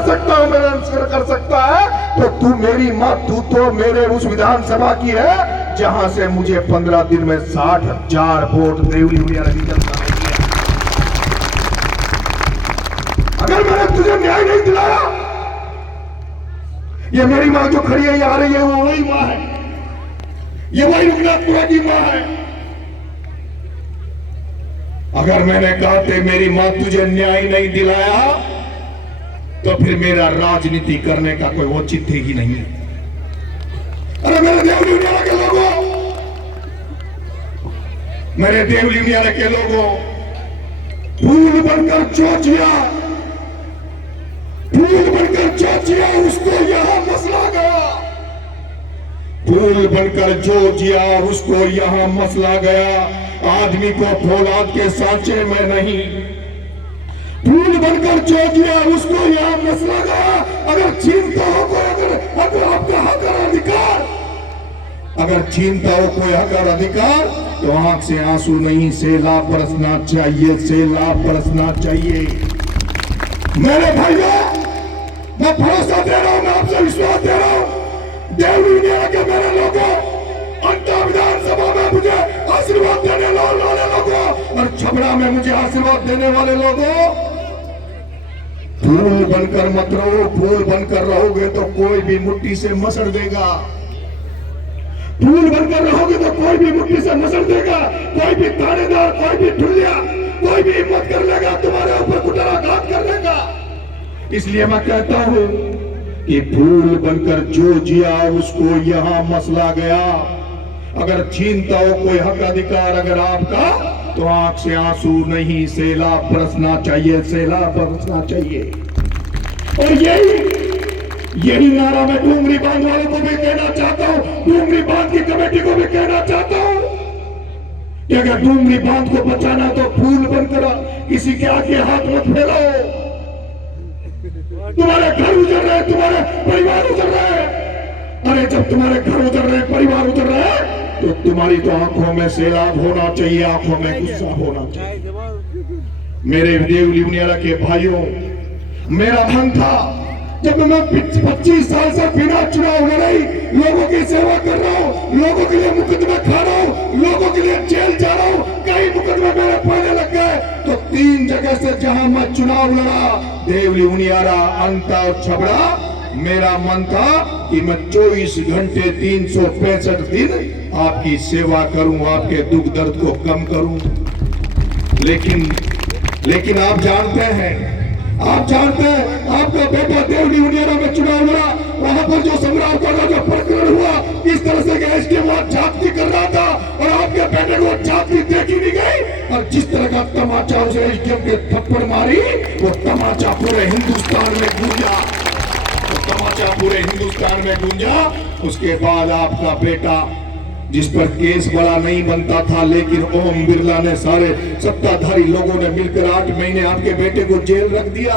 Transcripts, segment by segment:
कर सकता हूं, मेरा अनुसरण कर सकता है, तो तू मेरी मां, तू तो मेरे उस विधानसभा की है जहां से मुझे 15 दिन में 60,000 वोट देवली उनियारा की जनता ने दिया। अगर मैंने तुझे न्याय नहीं दिलाया, ये मेरी मां जो खड़ी है, ये आ रही है, वो वही मां है, ये वही रघुनाथपुरा की मां है। अगर मैंने कहा थे मेरी मां तुझे न्याय नहीं दिलाया, तो फिर मेरा राजनीति करने का कोई औचित्य ही नहीं है। अरे मेरे देवली उनियारा के लोगों, मेरे देवली उनियारा के लोगों, फूल बनकर चोचिया, फूल बनकर चोचिया, उसको यहां मसला गया। फूल बनकर जो जिया उसको यहां मसला गया। आदमी को फौलाद के सांचे में नहीं, फूल बनकर जो जिया उसको यहां मसला गया। अगर छीनता हो कोई, अगर आपका हक और अधिकार, अगर छीनता हो कोई हक और अधिकार, तो आंख से आंसू नहीं, सैलाब बरसना चाहिए, सैलाब बरसना चाहिए। मेरे भाइयों, मैं भरोसा दे रहा हूं, मैं आपसे विश्वास दे रहा हूं, देवली उनियारा के मेरे लोगों, अंता विधानसभा में मुझे आशीर्वाद देने वाले लोगों और छबड़ा में मुझे आशीर्वाद देने वाले लोगों, फूल बनकर मत रहो। फूल बनकर रहोगे तो कोई भी मुट्ठी से मसड़ देगा। फूल बनकर रहोगे तो कोई भी मुट्ठी से मसड़ देगा। कोई भी थानेदार, कोई भी ढुलिया, कोई भी हिम्मत कर लेगा तुम्हारे ऊपर कुठाराघात करने का। इसलिए मैं कहता हूं कि फूल बनकर जो जिया उसको यहां मसला गया। अगर छीनता हो कोई हक अधिकार अगर आपका, तो आंख से आंसू नहीं, सैलाब बरसना चाहिए, सैलाब बरसना चाहिए। और यही नारा मैं डूंगरी बांध वालों को भी कहना चाहता हूं, डूंगरी बांध की कमेटी को भी कहना चाहता हूं कि अगर डूंगरी बांध को बचाना तो फूल बनकर किसी के आगे हाथ मत फैलाओ। तुम्हारे घर उजड़ रहे, तुम्हारे परिवार उजड़ रहे। अरे जब तुम्हारे घर उजड़ रहे, परिवार उजड़ रहे, तो तुम्हारी तो आंखों में सैलाब होना चाहिए, आंखों में गुस्सा होना चाहिए। मेरे देवली उनियारा के भाइयों, मेरा मन था जब मैं 25 साल से बिना चुनाव लड़ाई लोगों की सेवा कर रहा हूँ, लोगों के लिए मुकदमे खा रहा हूँ, लोगों के लिए जेल जा रहा हूँ, कई मुकदमे मेरे पड़ने लग गए, तो 3 जगह से जहां मैं चुनाव लड़ा, देवली उनियारा, अंता और छबड़ा, मेरा मन था कि मैं 24 घंटे 365 दिन आपकी सेवा करूं, आपके दुख दर्द को कम करूं। लेकिन आप जानते हैं, आपका बेटा देवली उनियारा में चुनाव लड़ा, वहां पर जो संग्राम का जो प्रकरण हुआ, इस तरह से एसडीएम जाति कर रहा था और आपके बेटे को जाति देखी नहीं गई, और जिस तरह का तमाचा उसे एसडीएम के थप्पड़ मारी, वो तमाचा पूरे हिंदुस्तान में गूंजा, पूरे हिंदुस्तान में गूंजा। उसके बाद आपका बेटा, जिस पर केस बड़ा नहीं बनता था, लेकिन ओम बिरला ने, सारे सत्ताधारी लोगों ने मिलकर 8 महीने आपके बेटे को जेल रख दिया,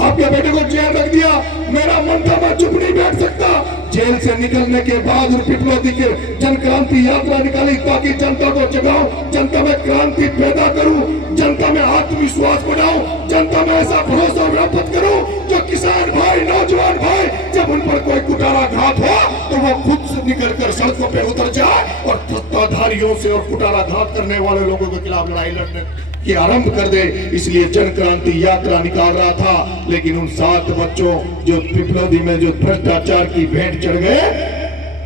आपके बेटे को जेल रख दिया। मेरा मन था मैं चुप नहीं बैठ सकता। जेल से निकलने के बाद पिपलोदी के जन क्रांति यात्रा निकाली ताकि जनता को जगाऊं, जनता में क्रांति पैदा करूं, जनता में आत्मविश्वास बढ़ाऊं, जनता में ऐसा भरोसा व्याप्त करूं जो किसान भाई, नौजवान भाई, जब उन पर कोई कुठाराघात हो तो वो खुद से निकलकर सड़कों पे उतर जाए और सत्ताधारियों से और कुठाराघात करने वाले लोगों के खिलाफ लड़ाई लड़ने की आरंभ कर दे। इसलिए जन क्रांति यात्रा निकाल रहा था, लेकिन उन 7 बच्चों जो पिपलोदी में जो भ्रष्टाचार की भेंट चढ़ गए,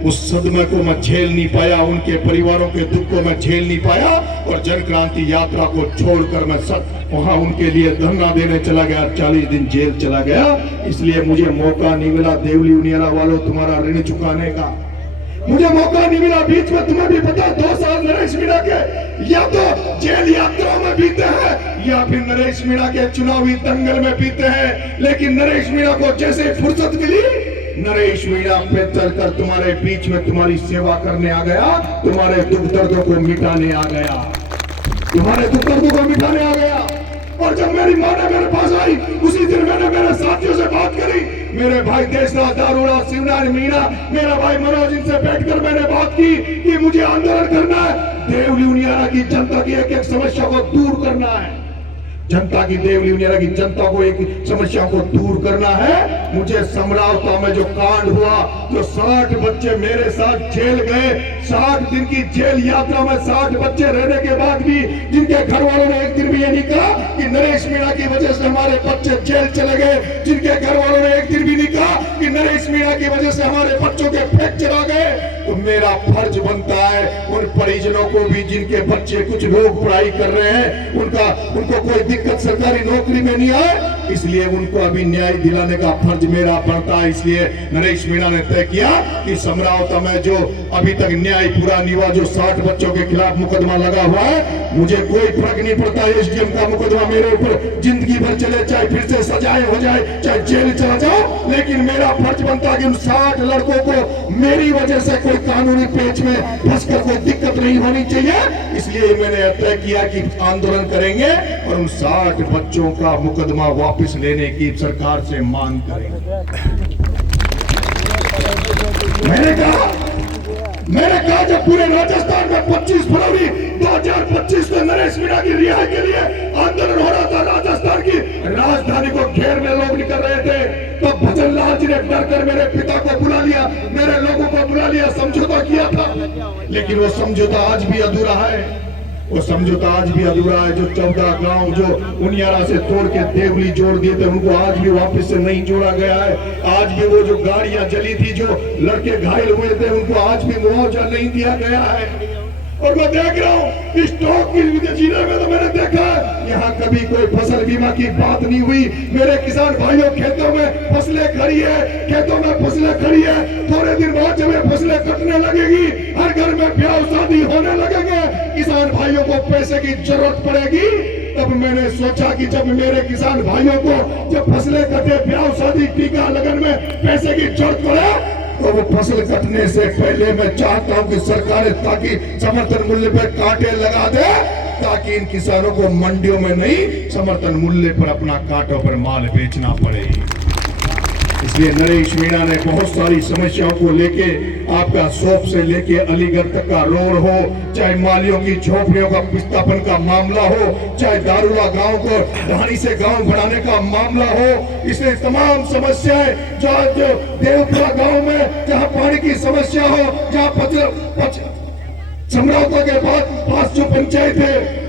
उस सदमे को मैं झेल नहीं पाया, उनके परिवारों के दुख को मैं झेल नहीं पाया, और जन क्रांति यात्रा को छोड़कर मैं वहां उनके लिए धरना देने चला गया, 40 दिन जेल चला गया। इसलिए मुझे मौका नहीं मिला देवली उनियारा वालों तुम्हारा ऋण चुकाने का, मुझे मौका नहीं मिला। बीच में तुम्हें भी पता 2 साल नरेश मीणा के या तो जेल यात्राओं में बीते हैं या फिर नरेश मीणा के चुनावी दंगल में बीते हैं। लेकिन नरेश मीणा को जैसे फुर्सत मिली, नरेश मीणा पे चलकर तुम्हारे बीच में तुम्हारी सेवा करने आ गया, तुम्हारे दुख दर्दों को मिटाने आ गया, तुम्हारे दुख दर्दों को मिटाने आ गया। और जब मेरी मां ने मेरे पास आई, उसी दिन मैंने मेरे साथियों से बात करी, मेरे भाई देशराज दारोड़ा, शिवनारायण मीणा, मेरा भाई मनोज, इनसे बैठकर मैंने बात की कि मुझे आंदोलन करना है, देवली उनियारा की जनता की एक एक समस्या को दूर करना है। जनता की देवली उनियारा की जनता को एक समस्याओं को दूर करना है। मुझे समरावता में जो कांड हुआ, जो 60 बच्चे मेरे साथ जेल गए, 60 दिन की जेल यात्रा में 60 बच्चे रहने के बाद भी जिनके घर वालों ने एक दिन भी ये नहीं कहा कि नरेश मीणा की वजह से हमारे बच्चे जेल चले गए, जिनके घर वालों ने एक दिन भी नहीं कहा कि नरेश मीणा की वजह से हमारे बच्चों के फ्रैक्चर आ गए, तो मेरा फर्ज बनता है उन परिजनों को भी जिनके बच्चे, कुछ लोग पढ़ाई कर रहे हैं, उनको कोई दिक्कत सरकारी नौकरी में नहीं आए, इसलिए उनको अभी न्याय दिलाने का फर्ज मेरा बनता है। इसलिए नरेश मीणा ने तय किया कि समरावता में जो अभी तक न्याय पूरा नहीं हुआ, जो 60 बच्चों के खिलाफ मुकदमा लगा हुआ है, मुझे कोई फर्क नहीं पड़ता एसडीएम का मुकदमा मेरे ऊपर जिंदगी भर चले, चाहे फिर से सजाए हो जाए, चाहे जेल चला जाओ, लेकिन मेरा फर्ज बनता है कि उन 60 लड़कों को मेरी वजह से कोई कानूनी पेच में फंसकर कोई दिक्कत नहीं होनी चाहिए। इसलिए मैंने तय किया कि आंदोलन करेंगे और उन 60 बच्चों का मुकदमा वापस लेने की सरकार से मांग करेंगे। मैंने कहा जब पूरे राजस्थान में 25 फरवरी 2025 को नरेश मीणा की रिहाई के लिए आंदोलन हो रहा था, राजस्थान की राजधानी को घेर में लोग निकल रहे थे, तो भजन लाल जी ने डर कर मेरे पिता को बुला लिया, मेरे लोगों को बुला लिया, समझौता किया था, लेकिन वो समझौता आज भी अधूरा है। वो समझौता आज भी अधूरा है। जो 14 गांव जो उनियारा से तोड़ के देवली जोड़ दिए थे, उनको आज भी वापस से नहीं जोड़ा गया है। आज भी वो जो गाड़ियां जली थी, जो लड़के घायल हुए थे, उनको आज भी मुआवजा नहीं दिया गया है। और मैं देख रहा हूँ इस टॉप की जिले में, तो मैंने देखा है यहाँ कभी कोई फसल बीमा की बात नहीं हुई। मेरे किसान भाइयों, खेतों में फसलें खड़ी है, खेतों में फसलें खड़ी है, थोड़े दिन बाद जब फसलें कटने लगेगी, हर घर में ब्याह शादी होने लगेंगे, किसान भाइयों को पैसे की जरूरत पड़ेगी। तब मैंने सोचा कि जब मेरे किसान भाइयों को जब फसलें कटे, ब्याह शादी, टीका लगन में पैसे की जरूरत पड़े, तो वो फसल कटने से पहले मैं चाहता हूं कि सरकारें ताकि समर्थन मूल्य पर कांटे लगा दे, ताकि इन किसानों को मंडियों में नहीं, समर्थन मूल्य पर अपना कांटों पर माल बेचना पड़े। इसलिए नरेश मीणा ने बहुत सारी समस्याओं को लेके, आपका शॉप से लेके अलीगढ़ तक का रोड हो, चाहे मालियों की झोपड़ियों का विस्थापन का मामला हो, चाहे दारुला गांव को ढाणी से गांव बढ़ाने का मामला हो, इसलिए तमाम समस्याएं जो देवपुरा गांव में जहां पानी की समस्या हो, जहां समरावता के पास जो पंचायत है,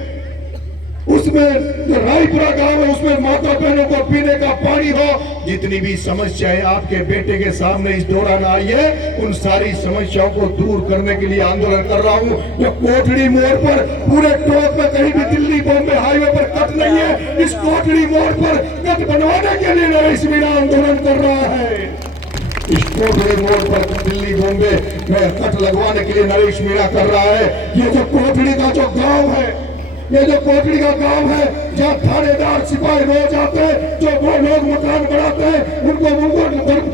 उसमें जो रायपुरा गांव है, उसमें माता बहनों को पीने का पानी हो, जितनी भी समस्याएं आपके बेटे के सामने इस दौरान आई है, उन सारी समस्याओं को दूर करने के लिए आंदोलन कर रहा हूं। जो कोटड़ी मोड़ पर पूरे टॉप में कहीं भी दिल्ली बॉम्बे हाईवे पर कट नहीं है, इस कोटड़ी मोड़ पर कट बनवाने के लिए नरेश मीणा आंदोलन कर रहा है। इस कोटड़ी मोड़ पर दिल्ली बॉम्बे में कट लगवाने के लिए नरेश मीणा कर रहा है। ये जो कोटड़ी का जो गाँव है, ये जो कोटड़ी का गांव है, जहाँ थानेदार सिपाही रोज आते हैं, जो वो लोग मकान बनाते हैं, उनको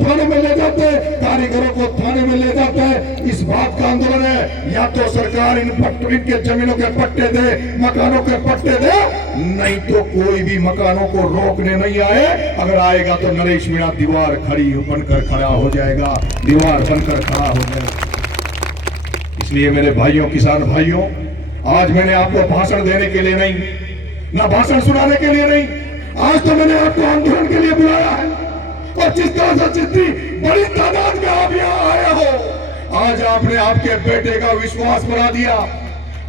थाने में ले जाते हैं, कारीगरों को थाने में ले जाते हैं। इस बात का आंदोलन है, या तो सरकार इनके जमीनों के पट्टे दे, मकानों के पट्टे दे, नहीं तो कोई भी मकानों को रोकने नहीं आए। अगर आएगा तो नरेश मीणा दीवार खड़ी बनकर खड़ा हो जाएगा, दीवार बनकर खड़ा हो जाएगा। इसलिए मेरे भाइयों, किसान भाइयों, आज मैंने आपको भाषण देने के लिए नहीं, ना भाषण सुनाने के लिए नहीं, आज तो मैंने आपको आंदोलन के लिए बुलाया है। और जिस तरह से जितनी बड़ी तादाद में आप यहाँ आए हो, आज आपने आपके बेटे का विश्वास बढ़ा दिया,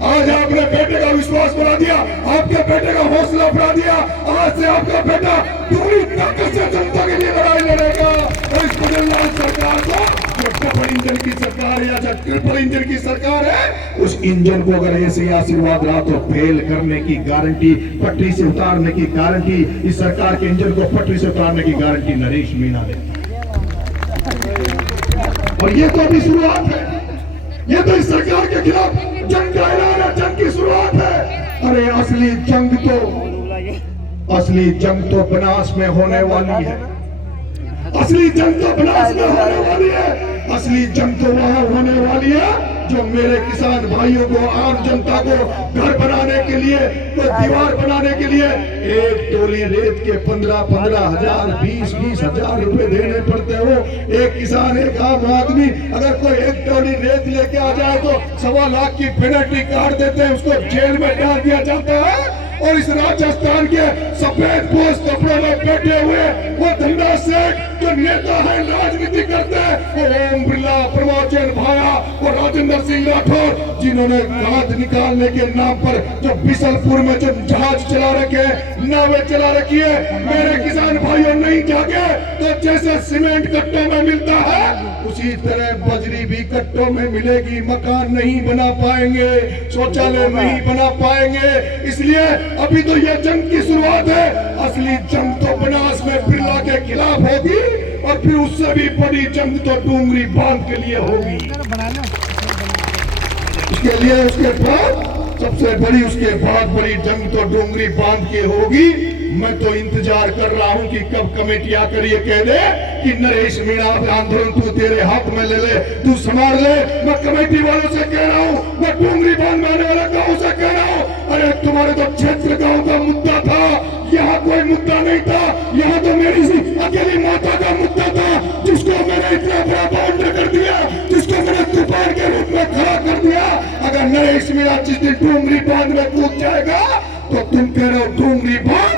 आज आपने बेटे का विश्वास बढ़ा दिया, आपके बेटे का हौसला बढ़ा दिया। आज से आपका बेटा पूरी ताकत से जनता के लिए लड़ाई लड़ेगा। और इस बदलाव सरकार को, जो डबल इंजन की सरकार है या जो ट्रिपल इंजन की सरकार है, उस इंजन को अगर ऐसे आशीर्वाद रहा तो फेल करने की गारंटी, पटरी से उतारने की गारंटी, इस सरकार के इंजन को पटरी से उतारने की गारंटी नरेश मीणा देता है। और ये तो अभी शुरुआत है, ये तो इस सरकार के खिलाफ जंग का ऐलान है, जंग की शुरुआत है। अरे असली जंग तो बनास में होने वाली है, असली जंग तो बनास में होने वाली है। असली जंग तो वहां होने वाली है जो मेरे किसान भाइयों को, आम जनता को घर बनाने के लिए, तो दीवार बनाने के लिए एक टोली रेत के 15-15 हजार, 20-20 हजार रुपए देने पड़ते हो। एक किसान, एक आम आदमी अगर कोई एक टोली रेत लेके आ जाए तो 1.25 लाख की पेनल्टी काट देते हैं, उसको जेल में डाल दिया जाता है। और इस राजस्थान के सफेद पोष कपड़ों में बैठे हुए वो धंधा सेठ जो नेता है, राजनीति करते हैं, वो ओम बिरला, प्रमोद जैन भाया, वो राजेंद्र सिंह राठौर, जिन्होंने गाद निकालने के नाम पर जो बिसलपुर में जो जहाज चला रखे, नावें चला रखी है। मेरे किसान भाइयों नहीं जागे तो जैसे सीमेंट कट्टों में मिलता है उसी तरह बजरी भी कट्टों में मिलेगी। मकान नहीं बना पाएंगे, शौचालय नहीं बना पाएंगे। इसलिए अभी तो ये जंग की शुरुआत है, असली जंग तो बनास में बिरला के खिलाफ होगी और फिर उससे भी बड़ी जंग तो डूंगरी बांध के लिए होगी। उसके लिए उसके बाद सबसे बड़ी, उसके बाद बड़ी जंग तो डूंगरी बांध के होगी। मैं तो इंतजार कर रहा हूं कि कब कमेटी आकर ये कह दे कि नरेश मीणा आंदोलन तू तेरे हाथ में ले ले, तू संभाल ले। मैं कमेटी वालों से कह रहा हूं, मैं डूंगरी बांध में आने वाले गांव से कह रहा हूं, अरे तुम्हारे तो क्षेत्र गांव का मुद्दा था, यहाँ कोई मुद्दा नहीं था। यहाँ तो मेरी सी अकेली माता का मुद्दा था, जिसको मैंने इतना बड़ा बाउंड्री कर दिया, जिसको मैंने तूफान के रूप में खड़ा कर दिया। अगर नरेश मीणा जिस दिन डूंगरी बांध में कूद जाएगा तो तुम कह रहे हो डूंगरी बांध,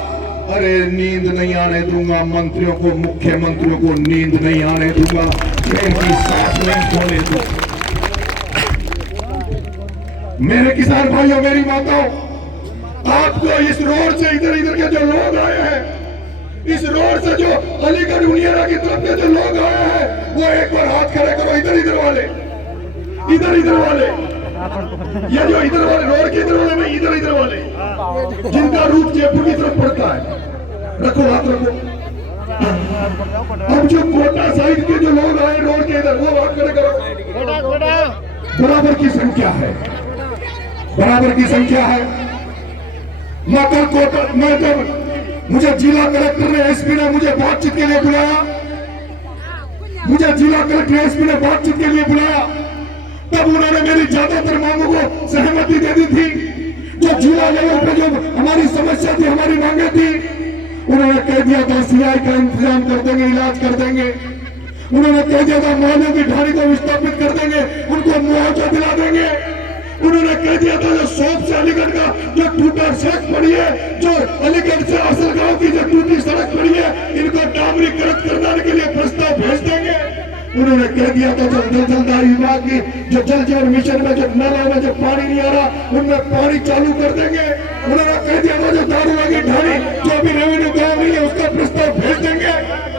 अरे नींद नहीं आने दूंगा मंत्रियों को, मुख्यमंत्रियों को नींद नहीं आने दूंगा, ट्रेन की सांस नहीं खोने दूंगा। मेरे किसान भाइयों, मेरी माताओं, आपको इस रोड से इधर के जो लोग आए हैं, इस रोड से जो अलीगढ़ उनियारा की तरफ के जो लोग आए हैं, वो एक बार हाथ खड़े करो। इधर वाले, इधर वाले, ये जो इधर वाले रोड के इधर वाले नहीं, इधर वाले जिनका रूट जयपुर की तरफ पड़ता है, रखो हाथ रखो। अब जो कोटा साइड के जो लोग आए रोड के इधर, वो हाथ खड़े करो। बराबर की संख्या है, बराबर की संख्या है। मैं कल कोटा, मैं जब मुझे जिला कलेक्टर ने, एसपी ने मुझे बातचीत के लिए बुलाया, मुझे जिला कलेक्टर एसपी ने बातचीत के लिए बुलाया, तब उन्होंने मेरी ज्यादातर मांगों को सहमति दे दी थी। जो जिला लेवल पे जो हमारी समस्या थी, हमारी मांगे थी, उन्होंने कह दिया था सीआई का इंतजाम कर देंगे, इलाज कर देंगे। उन्होंने कह दिया था मालियों की ढाणी को विस्थापित कर देंगे, उनको मुआवजा दिला देंगे। उन्होंने कह दिया था जो सोप से अलीगढ़ का जो टूटा सड़क पड़ी है, जो अलीगढ़ से असल गांव की जो टूटी सड़क पड़ी है, इनको डामरीकृत करने के लिए प्रस्ताव भेज देंगे। उन्होंने कह दिया था जो जलदारी विभाग की जो जल जीवन मिशन में जो नाला में जो पानी नहीं आ रहा, उनमें पानी चालू कर देंगे। उन्होंने कह दिया था जो दारू की ढाणी जो भी रेवेन्यू गाँव नहीं है, उसका प्रस्ताव भेज देंगे।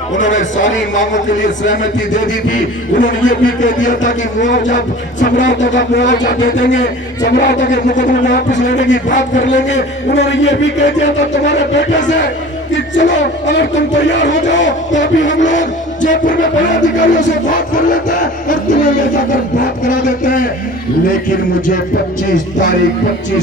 उन्होंने सारी मांगों के लिए सहमति दे दी थी। उन्होंने ये भी कह दिया था कि मुआवजा, सम्राटों का मुआवजा दे देंगे, सम्राटों के मुकदमे वापस लेने की बात कर लेंगे। उन्होंने ये भी कह दिया था तुम्हारे बेटे से कि चलो अगर तुम तैयार हो जाओ तो अभी हम लोग जयपुर में बड़े अधिकारियों से बात कर लेते हैं और तुम्हें ले जाकर बात करा देते हैं। लेकिन मुझे 25 तारीख 25